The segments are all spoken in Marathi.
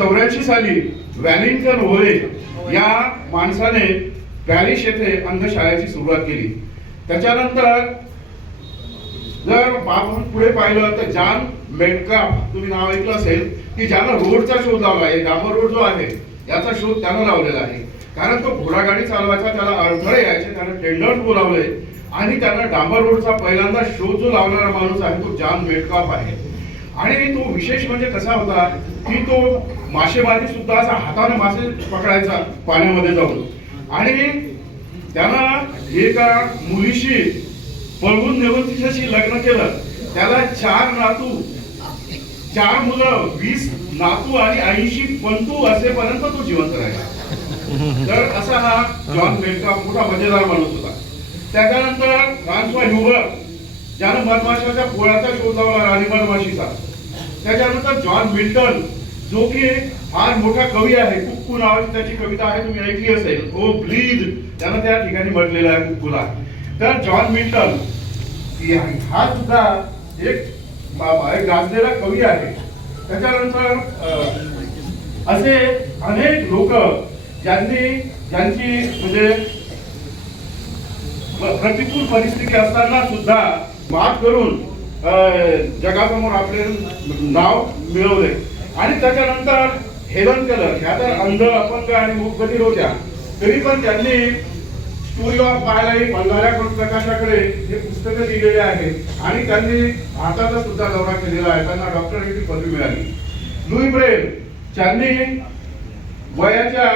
चौऱ्याऐंशी साली वॅलिंग्टन होळे या माणसाने पॅरिस येथे अंधशाळेची सुरुवात केली. त्याच्यानंतर जर आपण पुढे पाहिलं तर जॉन मेटकाप तुम्ही नाव ऐकलं असेल की ज्यानं रोडचा शोध लावला आहे डांबर रोड जो आहे याचा शोध त्यानं लावलेला आहे. कारण तो घोडागाडी चालवायचा त्याला अडथळे यायचे त्यानं टेंडर्स बोलावले आणि त्यानं डांबर रोडचा पहिल्यांदा शोध जो लावणारा माणूस आहे तो जॉन मेटकाप आहे. आणि तो विशेष म्हणजे कसा होता की तो मासेमारी सुद्धा असा हाताने मासे पकडायचा पाण्यामध्ये जाऊन. आणि त्याला एका मुलीशी पळवून नेऊन तिच्याशी लग्न केलं. त्याला चार नातू चार मुलं वीस नातू आणि ऐंशी पंतू असेपर्यंत तो जिवंत राहिला. तर असा हा जॉन बेलका मोठा मजेदार माणूस होता. त्याच्यानंतर फ्रान्सवा ह्युबर ज्यानं मधमाशाच्या पोळ्याचा शोध लावला राणी मधमाशीचा. त्याच्यानंतर जॉन मिल्टन जो की फार मोठा कवी आहे कुक्कू नावाची त्याची कविता आहे तुम्ही ऐकली असेल. ओ ब्लीज त्यानं त्या ठिकाणी म्हटलेलं आहे कुक्कूला तर जॉन मिल्टन हा सुद्धा एक एक गाजलेला कवी आहे. त्याच्यानंतर असे अनेक लोक ज्यांनी ज्यांची म्हणजे प्रतिकूल परिस्थिती असताना सुद्धा मात करून जगासमोर आपले नाव मिळवले. आणि त्याच्यानंतर हेलन कलर ह्या तर अंध अपंग आणि मूकबधीर होत्या तरी पण त्यांनी स्टोरी ऑफ माय लाईफ प्रकाशाकडे हे पुस्तकं लिहिलेले आहे. आणि त्यांनी भारताचा सुद्धा दौरा केलेला आहे. त्यांना डॉक्टरेटची पदवी मिळाली. लुई ब्रेल त्यांनी वयाच्या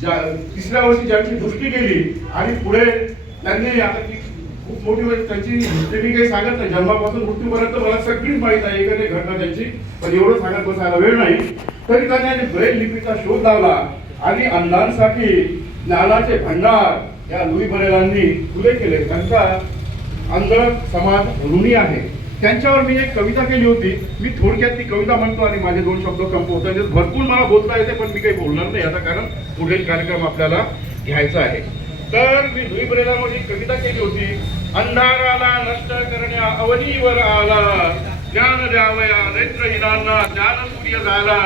तिसऱ्या वर्षी ज्यांची दृष्टी गेली आणि पुढे त्यांनी आता ती खूप मोठी म्हणजे त्यांची हिस्ट्री मी काही सांगत नाही. जन्मापासून मृत्यूपर्यंत मला सगळीच माहीत आहे. एखादी घटना त्यांची. पण एवढं सांगत बसायला वेळ नाही. तरी त्याने ब्रेल लिपीचा शोध लावला. आणि अंधांसाठी ज्ञानाचे भंडार या लुई बरेलांनी खुले केले. त्यांचा अंध समाज ऋणी आहे. त्यांच्यावर मी एक कविता केली होती. मी थोडक्यात ती कविता म्हणतो आणि माझे दोन शब्द संपवतो. त्याच्यात भरपूर मला बोलता येते पण मी काही बोलणार नाही. आता कारण पुढील कार्यक्रम आपल्याला घ्यायचा आहे. तर मी लुई बरेलामध्ये एक कविता केली होती. अंधाराला नष्ट करण्या अवनीवर आला. ज्ञान द्यावया नेत्रहीनांना ज्ञान सूर्य झाला.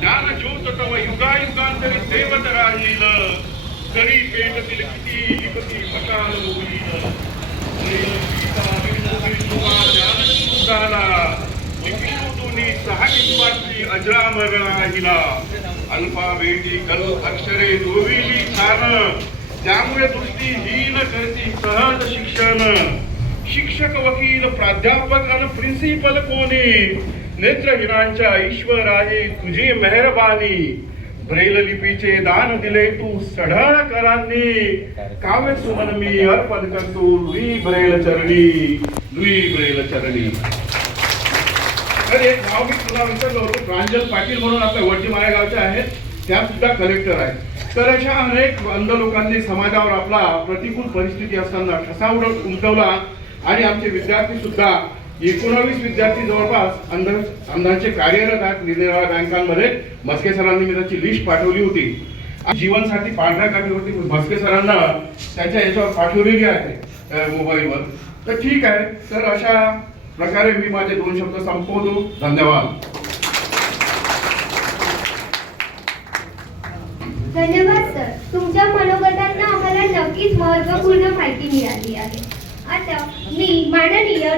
ज्ञान ज्योत तव युगायुगांतरी देवत राहील. तरी पेटतील किती लिपती मशाल होईल. अजरामर राहिला. अल्फाबेटी कल अक्षरे दोविली छान. त्यामुळे दृष्टीहीन करती सहज शिक्षण. शिक्षक वकील प्राध्यापक आणि प्रिन्सिपल कोणी? नेत्रहीनांच्या ईश्वर आहे तुझी मेहरबानी. ब्रेल लिपीचे दान दिले तू सढळ करांनी काव्य सुमन मी अर्पण करतो लुई ब्रेल चरणी लुई ब्रेल चरणी. तर एक नाव मी तुला विसरलो. होतो प्रांजल पाटील म्हणून आपल्या वडजी माळेगावचे आहेत. त्या सुद्धा कलेक्टर आहेत. तर अशा अनेक अंध लोकांनी समाजावर आपला प्रतिकूल परिस्थिती असताना ठसा उडत उमटवला. आणि आमचे विद्यार्थी सुद्धा एकोणावीस विद्यार्थी जवळपास अंध अंधांचे कार्यरत आहेत. निरनिराळ्या बँकांमध्ये मस्के सरांनी मी त्याची लिस्ट पाठवली होती. आणि पांढऱ्या काठीवरती मस्के सरांना त्याच्या याच्यावर पाठवलेली आहे मोबाईलवर. तर ठीक आहे. तर अशा प्रकारे मी माझे दोन शब्द संपवतो. धन्यवाद. धन्यवाद सर. तुमच्या मनोगतांना आम्हाला नक्कीच महत्त्वपूर्ण माहिती मिळाली आहे. आता मी माननीय